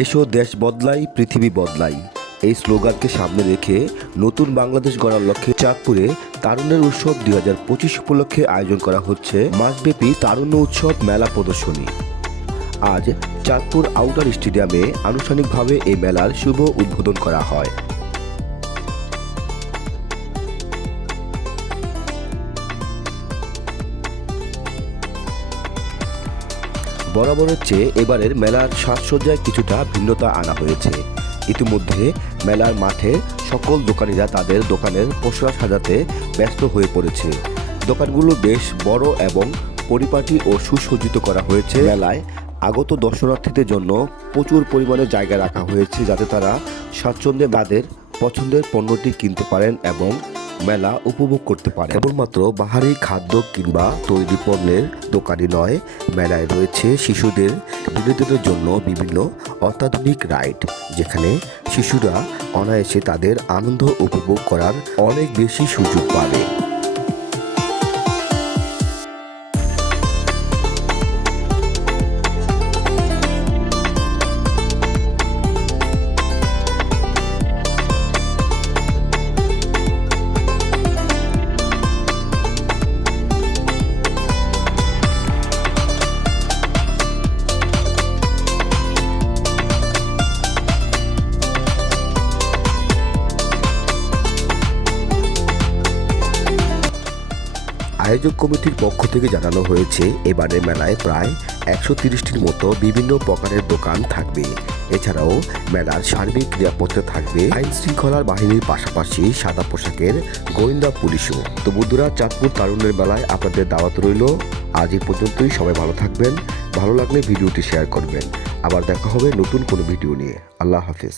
এসো দেশ বদলাই, পৃথিবী বদলাই। এই স্লোগানকে সামনে রেখে নতুন বাংলাদেশ গড়ার লক্ষ্যে চাঁদপুরে তারুণ্যের উৎসব দুই হাজার পঁচিশ উপলক্ষে আয়োজন করা হচ্ছে মাসব্যাপী তারুণ্য উৎসব মেলা প্রদর্শনী। আজ চাঁদপুর আউটার স্টেডিয়ামে আনুষ্ঠানিকভাবে এই মেলার শুভ উদ্বোধন করা হয়। বরাবরের চেয়ে এবারের মেলার সাজসজ্জায় কিছুটা ভিন্নতা আনা হয়েছে। ইতিমধ্যে মেলার মাঠে সকল দোকানিরা তাদের দোকানের পোশাক সাজাতে ব্যস্ত হয়ে পড়েছে। দোকানগুলো বেশ বড় এবং পরিপাটি ও সুসজ্জিত করা হয়েছে। মেলায় আগত দর্শনার্থীদের জন্য প্রচুর পরিমাণে জায়গা রাখা হয়েছে যাতে তারা স্বাচ্ছন্দ্যে তাদের পছন্দের পণ্যটি কিনতে পারেন এবং মেলা উপভোগ করতে পারে কেবলমাত্র বাহারি খাদ্য কিংবা তৈরি পণ্যের দোকানই নয়, মেলায় রয়েছে শিশুদের বিনোদনের জন্য বিভিন্ন অত্যাধুনিক রাইড, যেখানে শিশুরা অনায়াসে তাদের আনন্দ উপভোগ করার অনেক বেশি সুযোগ পাবে। আয়োজক কমিটির পক্ষ থেকে জানানো হয়েছে, এবারের মেলায় প্রায় একশো তিরিশটির মতো বিভিন্ন প্রকারের দোকান থাকবে। এছাড়াও মেলার সার্বিক নিরাপত্তা থাকবে আইন শৃঙ্খলার বাহিনীর পাশাপাশি সাদা পোশাকের গোয়েন্দা পুলিশও। তো বন্ধুরা, চাঁদপুর তারুণ্যের মেলায় আপনাদের দাওয়াত রইল। আজ এ পর্যন্তই, সবাই ভালো থাকবেন। ভালো লাগলে ভিডিওটি শেয়ার করবেন। আবার দেখা হবে নতুন কোনো ভিডিও নিয়ে। আল্লাহ হাফিজ।